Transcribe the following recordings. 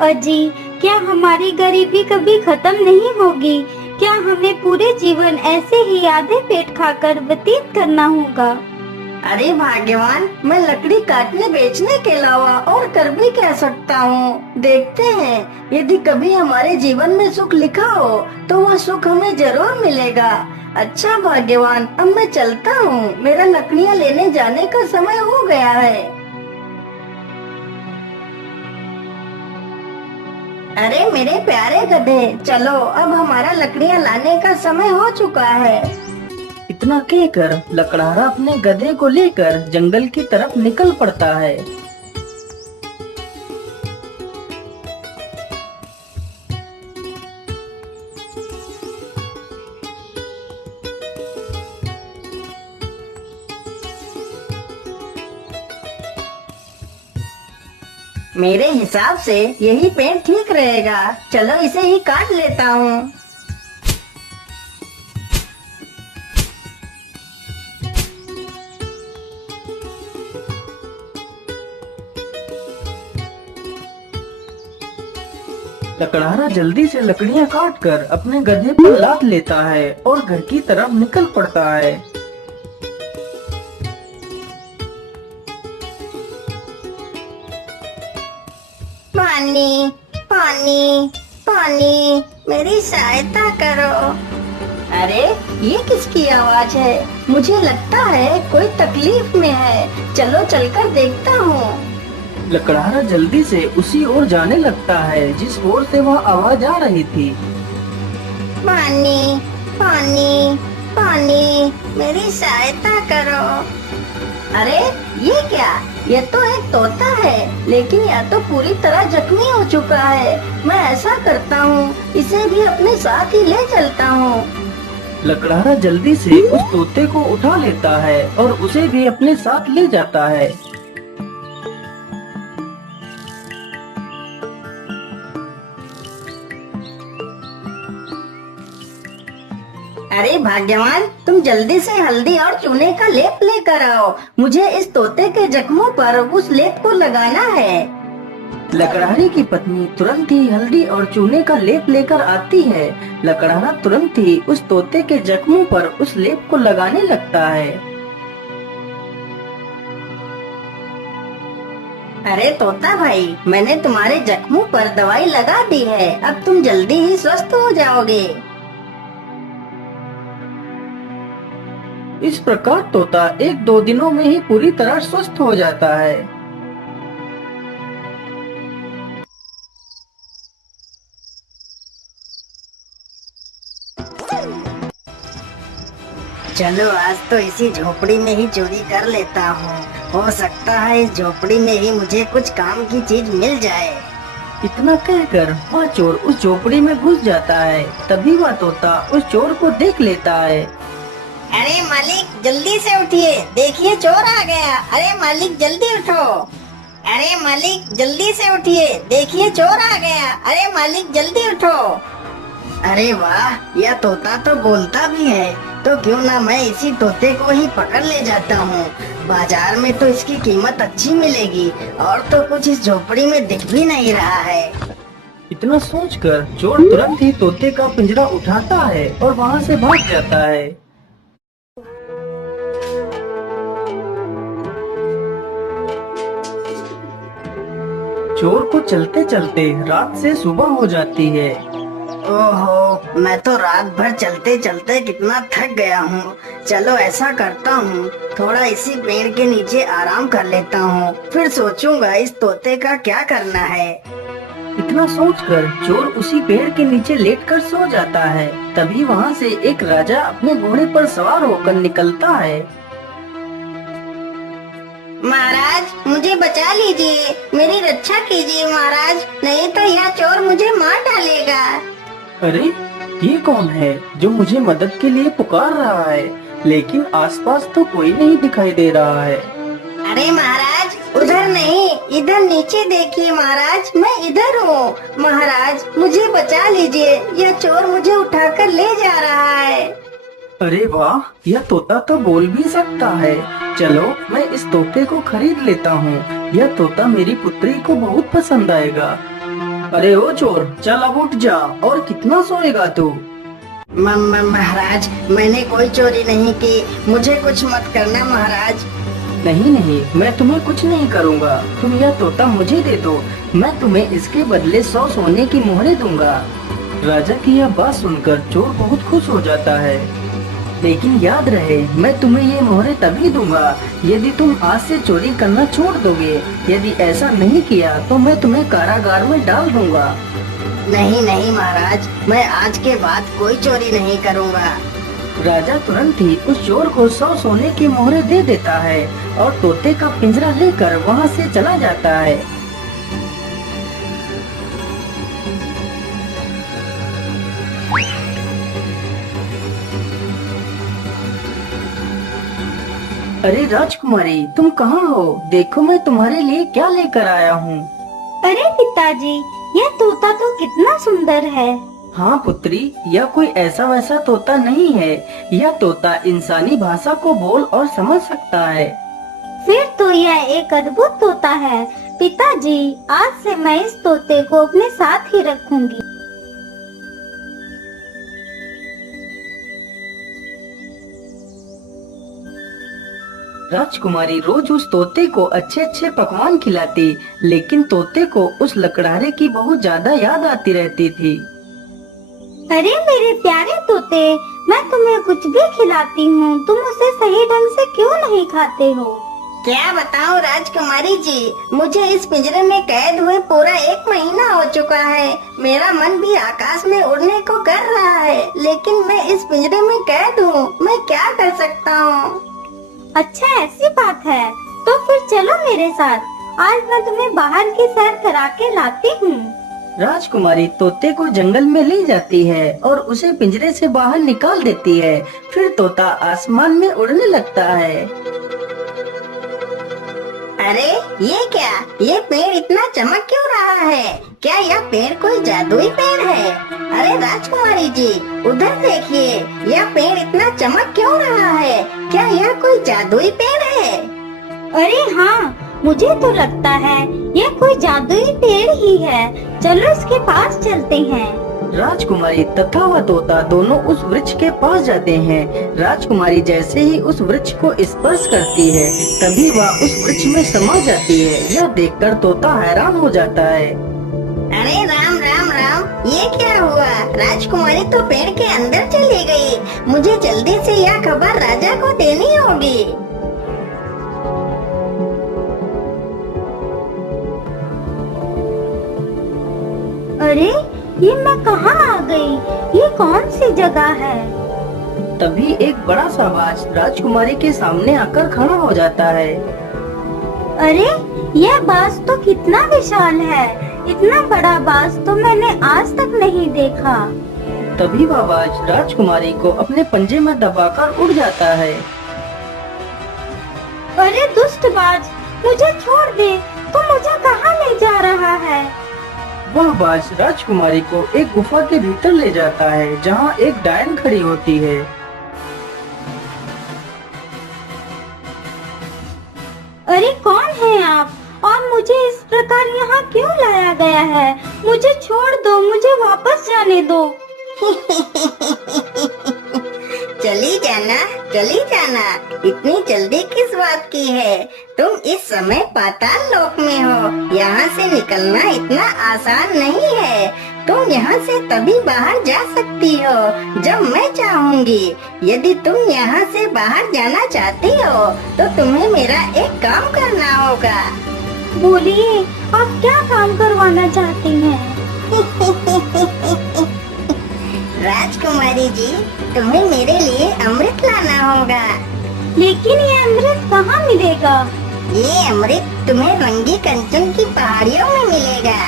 अजी, क्या हमारी गरीबी कभी खत्म नहीं होगी? क्या हमें पूरे जीवन ऐसे ही आधे पेट खाकर व्यतीत करना होगा? अरे भाग्यवान, मैं लकड़ी काटने बेचने के अलावा और कर भी क्या सकता हूँ। देखते हैं, यदि कभी हमारे जीवन में सुख लिखा हो तो वह सुख हमें जरूर मिलेगा। अच्छा भाग्यवान, अब मैं चलता हूँ, मेरा लकड़ियाँ लेने जाने का समय हो गया है। अरे मेरे प्यारे गधे, चलो, अब हमारा लकड़ियाँ लाने का समय हो चुका है। इतना कहकर लकड़हारा अपने गधे को लेकर जंगल की तरफ निकल पड़ता है। मेरे हिसाब से यही पेड़ ठीक रहेगा। चलो इसे ही काट लेता हूँ। लकड़हारा जल्दी से लकड़ियां काटकर अपने गधे पर लाद लेता है और घर की तरफ निकल पड़ता है। पानी पानी पानी, मेरी सहायता करो। अरे ये किसकी आवाज है? मुझे लगता है कोई तकलीफ में है। चलो चलकर देखता हूँ। लकड़हारा जल्दी से उसी ओर जाने लगता है जिस ओर से वह आवाज आ रही थी। पानी पानी पानी, मेरी सहायता करो। अरे ये क्या? ये तो एक तोता है, लेकिन यह तो पूरी तरह जख्मी हो चुका है। मैं ऐसा करता हूँ, इसे भी अपने साथ ही ले चलता हूँ। लकड़हारा जल्दी से उस तोते को उठा लेता है और उसे भी अपने साथ ले जाता है। अरे भाग्यवान, तुम जल्दी से हल्दी और चूने का लेप लेकर आओ। मुझे इस तोते के जख्मों पर उस लेप को लगाना है। लकड़हारे की पत्नी तुरंत ही हल्दी और चूने का लेप लेकर आती है। लकड़हारा तुरंत ही उस तोते के जख्मों पर उस लेप को लगाने लगता है। अरे तोता भाई, मैंने तुम्हारे जख्मों पर दवाई लगा दी है। अब तुम जल्दी ही स्वस्थ हो जाओगे। इस प्रकार तोता 1-2 दिनों में ही पूरी तरह स्वस्थ हो जाता है। चलो आज तो इसी झोपड़ी में ही चोरी कर लेता हूँ। हो सकता है इस झोपड़ी में ही मुझे कुछ काम की चीज मिल जाए। इतना कहकर वह चोर उस झोपड़ी में घुस जाता है। तभी वह तोता उस चोर को देख लेता है। अरे मालिक, जल्दी से उठिए, देखिए चोर आ गया। अरे मालिक जल्दी उठो। अरे मालिक जल्दी से उठिए, देखिए चोर आ गया। अरे मालिक जल्दी उठो। अरे वाह, यह तोता तो बोलता भी है। तो क्यों ना मैं इसी तोते को ही पकड़ ले जाता हूँ। बाजार में तो इसकी कीमत अच्छी मिलेगी और तो कुछ इस झोपड़ी में दिख भी नहीं रहा है। इतना सोचकर चोर तुरंत ही तोते का पिंजरा उठाता है और वहाँ से भाग जाता है। चोर को चलते चलते रात से सुबह हो जाती है। ओहो, मैं तो रात भर चलते चलते कितना थक गया हूँ। चलो ऐसा करता हूँ, थोड़ा इसी पेड़ के नीचे आराम कर लेता हूँ, फिर सोचूंगा इस तोते का क्या करना है। इतना सोचकर चोर उसी पेड़ के नीचे लेटकर सो जाता है। तभी वहाँ से एक राजा अपने घोड़े पर सवार होकर निकलता है। महाराज, मुझे बचा लीजिए, मेरी रक्षा कीजिए महाराज, नहीं तो यह चोर मुझे मार डालेगा। अरे ये कौन है जो मुझे मदद के लिए पुकार रहा है? लेकिन आसपास तो कोई नहीं दिखाई दे रहा है। अरे महाराज, उधर नहीं, इधर नीचे देखिए महाराज, मैं इधर हूँ। महाराज मुझे बचा लीजिए, यह चोर मुझे उठाकर ले जा रहा है। अरे वाह, यह तोता तो बोल भी सकता है। चलो मैं इस तोते को खरीद लेता हूँ। यह तोता मेरी पुत्री को बहुत पसंद आएगा। अरे ओ चोर, चल अब उठ जा। और कितना सोएगा तू? महाराज, मैंने कोई चोरी नहीं की, मुझे कुछ मत करना महाराज। नहीं नहीं, मैं तुम्हें कुछ नहीं करूँगा। तुम यह तोता मुझे दे दो, मैं तुम्हें इसके बदले 100 सोने की मोहरें दूंगा। राजा की यह बात सुनकर चोर बहुत खुश हो जाता है। लेकिन याद रहे, मैं तुम्हें ये मोहरें तभी दूंगा यदि तुम आज से चोरी करना छोड़ दोगे। यदि ऐसा नहीं किया तो मैं तुम्हें कारागार में डाल दूंगा। नहीं नहीं महाराज, मैं आज के बाद कोई चोरी नहीं करूँगा। राजा तुरंत ही उस चोर को 100 सोने की मोहरें दे देता है और तोते का पिंजरा लेकर वहाँ से चला जाता है। अरे राजकुमारी, तुम कहाँ हो? देखो मैं तुम्हारे लिए क्या लेकर आया हूँ। अरे पिताजी, यह तोता तो कितना सुंदर है। हाँ पुत्री, यह कोई ऐसा वैसा तोता नहीं है। यह तोता इंसानी भाषा को बोल और समझ सकता है। फिर तो यह एक अद्भुत तोता है। पिताजी, आज से मैं इस तोते को अपने साथ ही रखूंगी। राजकुमारी रोज उस तोते को अच्छे अच्छे पकवान खिलाती, लेकिन तोते को उस लकड़हारे की बहुत ज्यादा याद आती रहती थी। अरे मेरे प्यारे तोते, मैं तुम्हें कुछ भी खिलाती हूँ, तुम उसे सही ढंग से क्यों नहीं खाते हो? क्या बताऊं राजकुमारी जी, मुझे इस पिंजरे में कैद हुए पूरा 1 महीना हो चुका है। मेरा मन भी आकाश में उड़ने को कर रहा है, लेकिन मैं इस पिंजरे में कैद हूँ। मैं क्या कर सकता हूँ? अच्छा, ऐसी बात है तो फिर चलो मेरे साथ। आज मैं तुम्हें बाहर की सैर करा के लाती हूँ। राजकुमारी तोते को जंगल में ले जाती है और उसे पिंजरे से बाहर निकाल देती है। फिर तोता आसमान में उड़ने लगता है। अरे ये क्या, ये पेड़ इतना चमक क्यों रहा है? क्या यह पेड़ कोई जादुई पेड़ है? अरे राजकुमारी जी, उधर देखिए, यह पेड़ इतना चमक क्यों रहा है? क्या यह कोई जादुई पेड़ है? अरे हाँ, मुझे तो लगता है यह कोई जादुई पेड़ ही है। चलो इसके पास चलते हैं। राजकुमारी तथा वह तोता दोनों उस वृक्ष के पास जाते हैं। राजकुमारी जैसे ही उस वृक्ष को स्पर्श करती है, तभी वह उस वृक्ष में समा जाती है। यह देखकर तोता हैरान हो जाता है। अरे राम राम राम, ये क्या हुआ? राजकुमारी तो पेड़ के अंदर चली गई। मुझे जल्दी से यह खबर राजा को देनी होगी। अरे ये मैं कहाँ आ गई? ये कौन सी जगह है? तभी एक बड़ा सा बाज राजकुमारी के सामने आकर खड़ा हो जाता है। अरे यह बाज तो कितना विशाल है। इतना बड़ा बाज तो मैंने आज तक नहीं देखा। तभी वह बाज राजकुमारी को अपने पंजे में दबाकर उड़ जाता है। अरे दुष्ट बाज, मुझे छोड़ दे। तू मुझे कहाँ ले जा रहा है? वह बाज राजकुमारी को एक गुफा के भीतर ले जाता है, जहाँ एक डायन खड़ी होती है। अरे कौन है आप और मुझे इस प्रकार यहाँ क्यों लाया गया है? मुझे छोड़ दो, मुझे वापस जाने दो। चली जाना, चली जाना। इतनी जल्दी किस बात की है? तुम इस समय पाताल लोक में हो। यहाँ से निकलना इतना आसान नहीं है। तुम यहाँ से तभी बाहर जा सकती हो जब मैं चाहूँगी। यदि तुम यहाँ से बाहर जाना चाहती हो तो तुम्हें मेरा एक काम करना होगा। बोलिए, आप क्या काम करवाना चाहती हैं? राजकुमारी जी, तुम्हें मेरे लिए अमृत लाना होगा। लेकिन ये अमृत कहाँ मिलेगा? ये अमृत तुम्हें रंगी कंचन की पहाड़ियों में मिलेगा।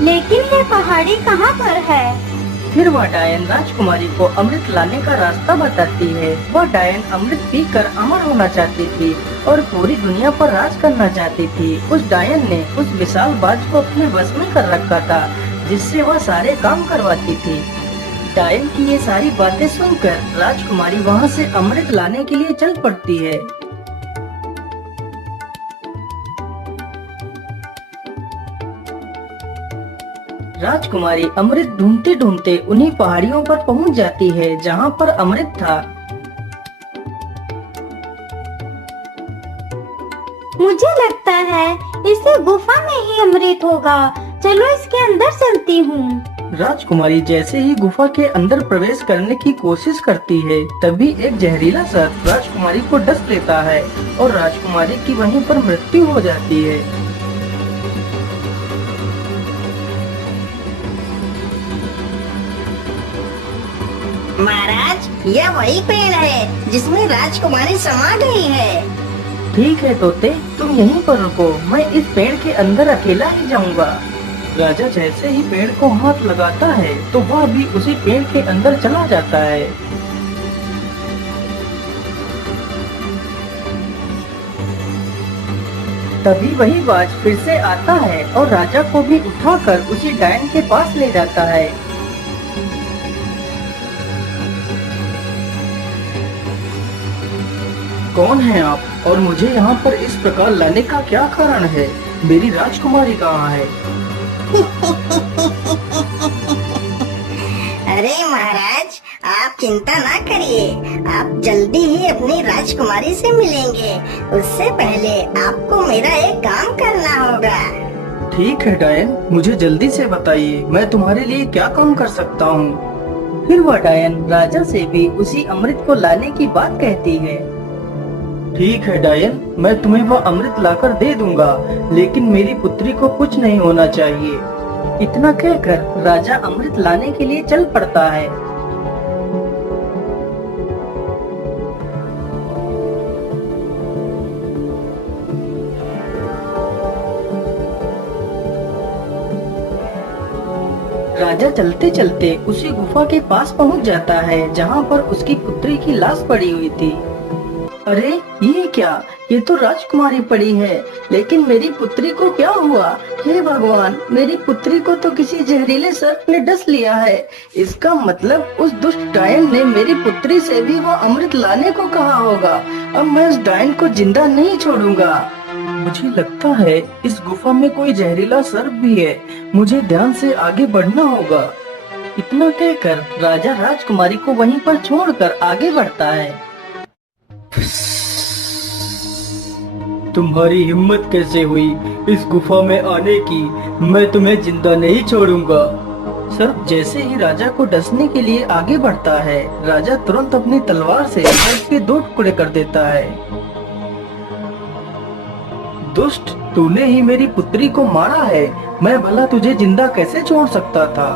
लेकिन ये पहाड़ी कहाँ पर है? फिर वह डायन राजकुमारी को अमृत लाने का रास्ता बताती है। वह डायन अमृत पीकर अमर होना चाहती थी और पूरी दुनिया पर राज करना चाहती थी। उस डायन ने उस विशाल बाज को अपने बस में कर रखा था, जिससे वह सारे काम करवाती थी। डायन की ये सारी बातें सुनकर राजकुमारी वहाँ से अमृत लाने के लिए चल पड़ती है। राजकुमारी अमृत ढूंढते ढूंढते उन्हीं पहाड़ियों पर पहुंच जाती है जहां पर अमृत था। मुझे लगता है इसे गुफा में ही अमृत होगा। चलो इसके अंदर चलती हूँ। राजकुमारी जैसे ही गुफा के अंदर प्रवेश करने की कोशिश करती है, तभी एक जहरीला सर्प राजकुमारी को डस लेता है और राजकुमारी की वहीं पर मृत्यु हो जाती है। महाराज, यह वही पेड़ है जिसमें राजकुमारी समा गई है। ठीक है तोते, तुम यहीं पर रुको, मैं इस पेड़ के अंदर अकेला ही जाऊंगा। राजा जैसे ही पेड़ को हाथ लगाता है तो वह भी उसी पेड़ के अंदर चला जाता है। तभी वही बाज फिर से आता है और राजा को भी उठाकर उसी डायन के पास ले जाता है। कौन है आप और मुझे यहाँ पर इस प्रकार लाने का क्या कारण है? मेरी राजकुमारी कहाँ है? अरे महाराज, आप चिंता ना करिए, आप जल्दी ही अपनी राजकुमारी से मिलेंगे। उससे पहले आपको मेरा एक काम करना होगा। ठीक है डायन, मुझे जल्दी से बताइए, मैं तुम्हारे लिए क्या काम कर सकता हूँ। फिर वह डायन राजा से भी उसी अमृत को लाने की बात कहती है। ठीक है डायन, मैं तुम्हें वह अमृत लाकर दे दूंगा, लेकिन मेरी पुत्री को कुछ नहीं होना चाहिए। इतना कहकर राजा अमृत लाने के लिए चल पड़ता है। राजा चलते चलते उसी गुफा के पास पहुंच जाता है जहां पर उसकी पुत्री की लाश पड़ी हुई थी। अरे ये क्या, ये तो राजकुमारी पड़ी है, लेकिन मेरी पुत्री को क्या हुआ? हे भगवान, मेरी पुत्री को तो किसी जहरीले सर्प ने डस लिया है। इसका मतलब उस दुष्ट डायन ने मेरी पुत्री से भी वह अमृत लाने को कहा होगा। अब मैं उस डायन को जिंदा नहीं छोड़ूंगा। मुझे लगता है इस गुफा में कोई जहरीला सर्प भी है, मुझे ध्यान से आगे बढ़ना होगा। इतना कहकर राजा राजकुमारी को वहीं पर छोड़कर आगे बढ़ता है। तुम्हारी हिम्मत कैसे हुई इस गुफा में आने की? मैं तुम्हें जिंदा नहीं छोड़ूंगा। सर्प जैसे ही राजा को डसने के लिए आगे बढ़ता है, राजा तुरंत अपनी तलवार से सर्प के 2 टुकड़े कर देता है। दुष्ट, तूने ही मेरी पुत्री को मारा है, मैं भला तुझे जिंदा कैसे छोड़ सकता था?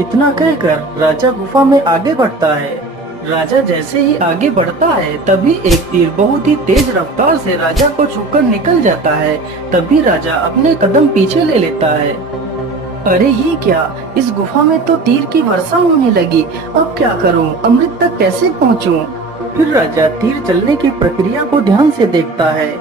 इतना कहकर राजा गुफा में आगे बढ़ता है। राजा जैसे ही आगे बढ़ता है, तभी एक तीर बहुत ही तेज रफ्तार से राजा को छूकर निकल जाता है। तभी राजा अपने कदम पीछे ले लेता है। अरे ये क्या, इस गुफा में तो तीर की वर्षा होने लगी। अब क्या करूं? अमृत तक कैसे पहुंचूं? फिर राजा तीर चलने की प्रक्रिया को ध्यान से देखता है।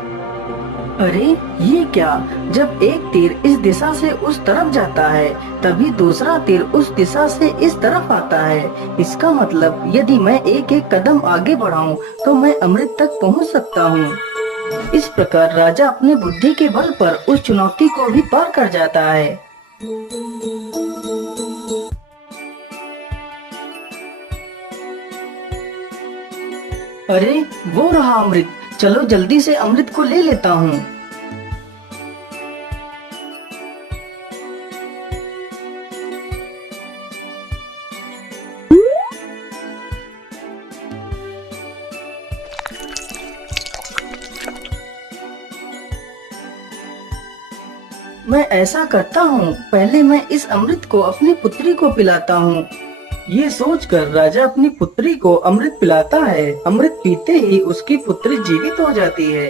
अरे ये क्या, जब एक तीर इस दिशा से उस तरफ जाता है, तभी दूसरा तीर उस दिशा से इस तरफ आता है। इसका मतलब यदि मैं एक एक कदम आगे बढ़ाऊं तो मैं अमृत तक पहुंच सकता हूं। इस प्रकार राजा अपने बुद्धि के बल पर उस चुनौती को भी पार कर जाता है। अरे वो रहा अमृत, चलो जल्दी से अमृत को ले लेता हूँ। मैं ऐसा करता हूँ, पहले मैं इस अमृत को अपनी पुत्री को पिलाता हूँ। ये सोचकर राजा अपनी पुत्री को अमृत पिलाता है। अमृत पीते ही उसकी पुत्री जीवित हो जाती है।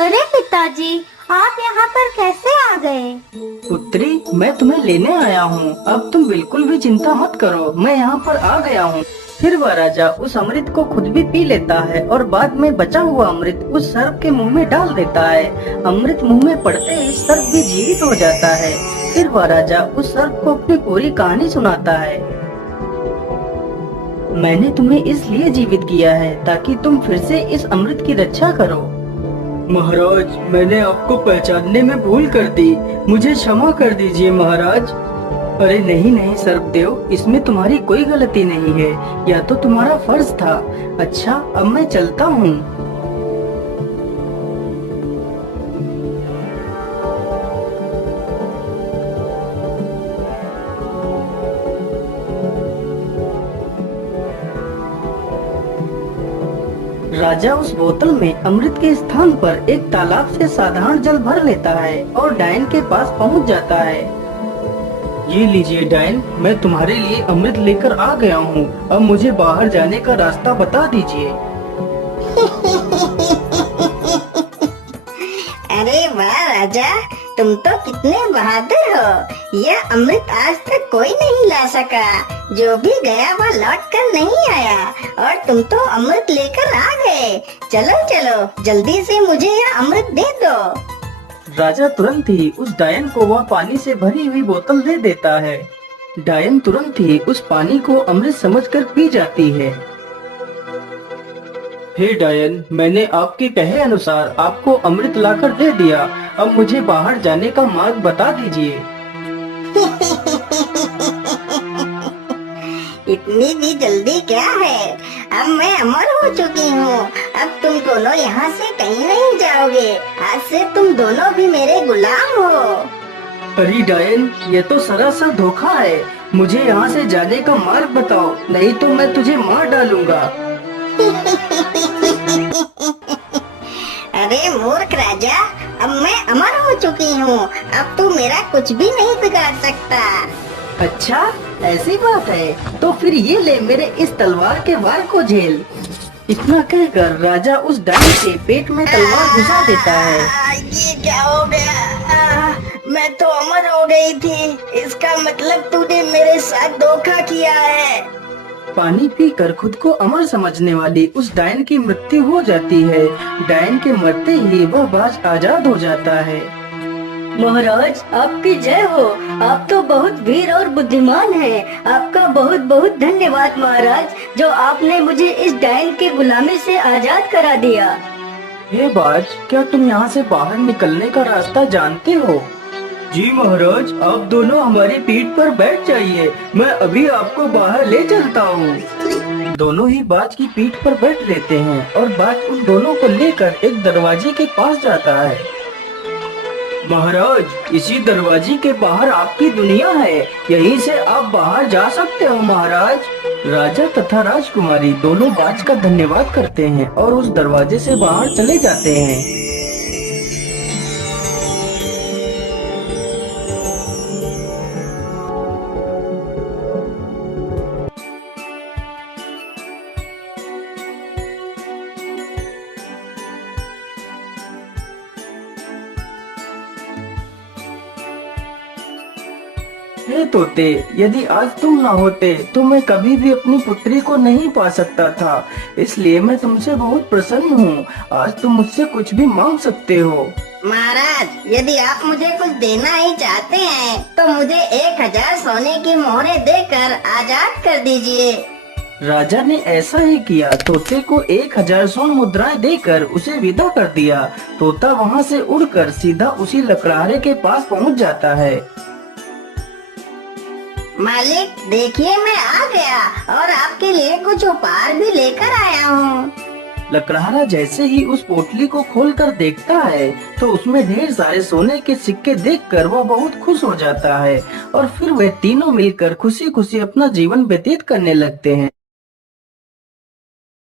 अरे पिताजी, आप यहाँ पर कैसे आ गए? पुत्री, मैं तुम्हें लेने आया हूँ, अब तुम बिल्कुल भी चिंता मत करो, मैं यहाँ पर आ गया हूँ। फिर वह राजा उस अमृत को खुद भी पी लेता है और बाद में बचा हुआ अमृत उस सर्प के मुंह में डाल देता है। अमृत मुंह में पड़ते ही सर्प भी जीवित हो जाता है। फिर वह राजा उस सर्प को अपनी पूरी कहानी सुनाता है। मैंने तुम्हें इसलिए जीवित किया है ताकि तुम फिर से इस अमृत की रक्षा करो। महाराज, मैंने आपको पहचानने में भूल कर दी, मुझे क्षमा कर दीजिए महाराज। अरे नहीं नहीं सर्पदेव, इसमें तुम्हारी कोई गलती नहीं है, यह तो तुम्हारा फर्ज था। अच्छा अब मैं चलता हूँ। राजा उस बोतल में अमृत के स्थान पर एक तालाब से साधारण जल भर लेता है और डायन के पास पहुंच जाता है। ये लीजिए डायन, मैं तुम्हारे लिए अमृत लेकर आ गया हूँ। अब मुझे बाहर जाने का रास्ता बता दीजिए। अरे वाह राजा, तुम तो कितने बहादुर हो। यह अमृत आज तक कोई नहीं ला सका। जो भी गया वह लौट कर नहीं आया और तुम तो अमृत लेकर आ गए। चलो चलो जल्दी से मुझे यह अमृत दे दो। राजा तुरंत ही उस डायन को वह पानी से भरी हुई बोतल दे देता है। डायन तुरंत ही उस पानी को अमृत समझकर पी जाती है। हे डायन, मैंने आपके कहे अनुसार आपको अमृत लाकर दे दिया। अब मुझे बाहर जाने का मार्ग बता दीजिए। इतनी भी जल्दी क्या है, अब मैं अमर हो चुकी हूँ। अब तुम दोनों यहाँ से कहीं नहीं जाओगे। आज से तुम दोनों भी मेरे गुलाम हो। अरे डायन, ये तो सरासर धोखा है। मुझे यहाँ से जाने का मार्ग बताओ, नहीं तो मैं तुझे मार डालूंगा। अरे मूर्ख राजा, अब मैं अमर हो चुकी हूँ। अब तू मेरा कुछ भी नहीं बिगाड़ सकता। अच्छा ऐसी बात है, तो फिर ये ले मेरे इस तलवार के वार को झेल। इतना कहकर राजा उस डायन के पेट में तलवार घुसा देता है। ये क्या हो गया? मैं तो अमर हो गई थी। इसका मतलब तूने मेरे साथ धोखा किया है। पानी पीकर खुद को अमर समझने वाली उस डायन की मृत्यु हो जाती है। डायन के मरते ही वह बाज आजाद हो जाता है। महाराज आपकी जय हो। आप तो बहुत वीर और बुद्धिमान हैं। आपका बहुत बहुत धन्यवाद महाराज, जो आपने मुझे इस डायन की गुलामी से आजाद करा दिया। हे बाज, क्या तुम यहाँ से बाहर निकलने का रास्ता जानते हो? जी महाराज, आप दोनों हमारी पीठ पर बैठ जाइए, मैं अभी आपको बाहर ले चलता हूँ। दोनों ही बाज की पीठ पर बैठ लेते हैं और बाज उन दोनों को लेकर एक दरवाजे के पास जाता है। महाराज, इसी दरवाजे के बाहर आपकी दुनिया है, यहीं से आप बाहर जा सकते हो महाराज। राजा तथा राजकुमारी दोनों बाज का धन्यवाद करते हैं और उस दरवाजे से बाहर चले जाते हैं। हे तोते, यदि आज तुम ना होते तो मैं कभी भी अपनी पुत्री को नहीं पा सकता था। इसलिए मैं तुमसे बहुत प्रसन्न हूँ। आज तुम मुझसे कुछ भी मांग सकते हो। महाराज, यदि आप मुझे कुछ देना ही चाहते हैं तो मुझे 1000 सोने की मोहरें देकर आजाद कर दीजिए। राजा ने ऐसा ही किया। तोते को 1000 स्वर्ण मुद्राएं देकर उसे विदा कर दिया। तोता वहाँ से उड़कर सीधा उसी लकड़हारे के पास पहुँच जाता है। मालिक देखिए, मैं आ गया और आपके लिए कुछ उपहार भी लेकर आया हूँ। लकड़हारा जैसे ही उस पोटली को खोलकर देखता है तो उसमें ढेर सारे सोने के सिक्के देखकर वह बहुत खुश हो जाता है और फिर वे तीनों मिलकर खुशी खुशी अपना जीवन व्यतीत करने लगते हैं।